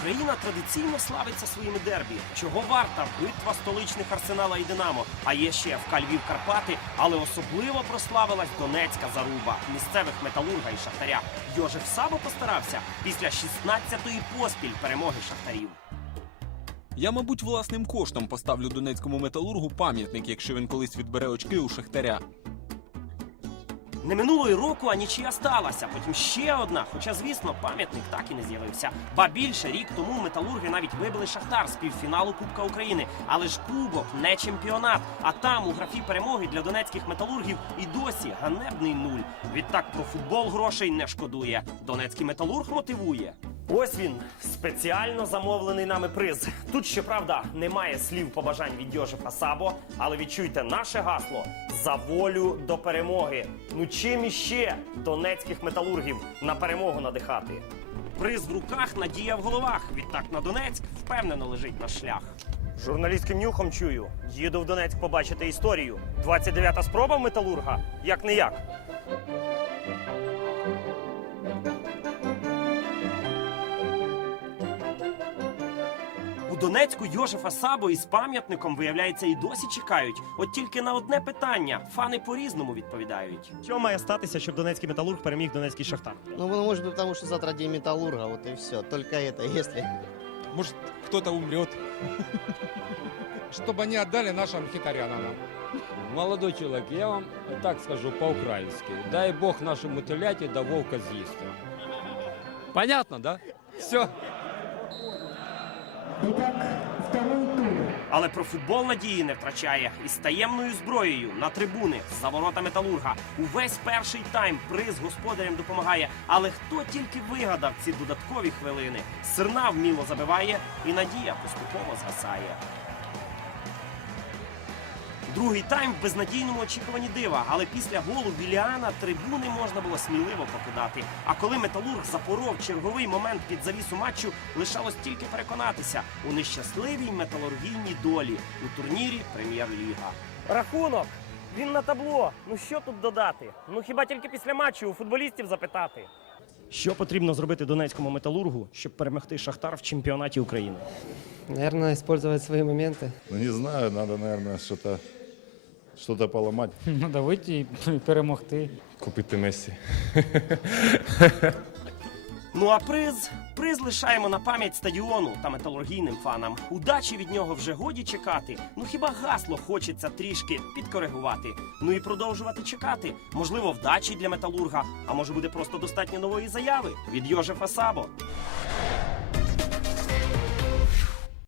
Україна традиційно славиться своїми дербі. Чого варта битва столичних арсенала і Динамо. А є ще ФК Львів Карпати, але особливо прославилась Донецька заруба місцевих металурга і шахтаря. Йожеф Сабо постарався після 16-ї поспіль перемоги шахтарів. Я, мабуть, власним коштом поставлю донецькому металургу пам'ятник, якщо він колись відбере очки у шахтаря. Не минулої року, а нічия сталася. Потім ще одна. Хоча, звісно, пам'ятник так і не з'явився. Ба більше рік тому металурги навіть вибили шахтар з півфіналу Кубка України. Але ж кубок не чемпіонат. А там у графі перемоги для донецьких металургів і досі ганебний нуль. Відтак про футбол грошей не шкодує. Донецький металург мотивує. Ось він спеціально замовлений нами приз. Тут щоправда немає слів побажань від Йожефа Сабо, але відчуйте наше гасло за волю до перемоги. Ну чим іще донецьких металургів на перемогу надихати? Приз в руках, надія в головах. Відтак на Донецьк впевнено лежить наш шлях. Журналістським нюхом чую. Їду в Донецьк побачити історію. 29-та спроба металурга? Як не як. Донецьку Йожефа Сабо із пам'ятником, виявляється, і досі чекають. От тільки на одне питання фани по-різному відповідають. Що має статися, щоб донецький металург переміг донецький шахтар? Ну, ну, может быть, потому что завтра день металлурга, вот и все. Только это, если... Может, кто-то умрет. Чтобы они отдали нашим хитарянам. Молодой человек, я вам так скажу по-украински. Дай бог нашему теляте до волка съесть. Понятно, да? Все. Але про футбол надії не втрачає і з таємною зброєю на трибуни за ворота металурга. Увесь перший тайм приз господарям допомагає. Але хто тільки вигадав ці додаткові хвилини? Сирна вміло забиває, і надія поступово згасає. Другий тайм в безнадійному очікуванні дива, але після голу Віліана трибуни можна було сміливо покидати. А коли металург запоров черговий момент під завісу матчу, лишалось тільки переконатися у нещасливій металургійній долі у турнірі Прем'єр-ліга. Рахунок! Він на табло. Ну що тут додати? Ну хіба тільки після матчу у футболістів запитати? Що потрібно зробити донецькому металургу, щоб перемогти Шахтар в чемпіонаті України? Наверное, использовать свои моменты. Ну, не знаю, надо, наверное, что-то что-то поломать. Треба вийти і перемогти. Купити Мессі. Ну а приз приз лишаємо на пам'ять стадіону та металургійним фанам. Удачі від нього вже годі чекати. Ну хіба гасло хочеться трішки підкоригувати. Ну і продовжувати чекати. Можливо, вдачі для металурга, а може буде просто достатньо нової заяви від Йожефа Сабо.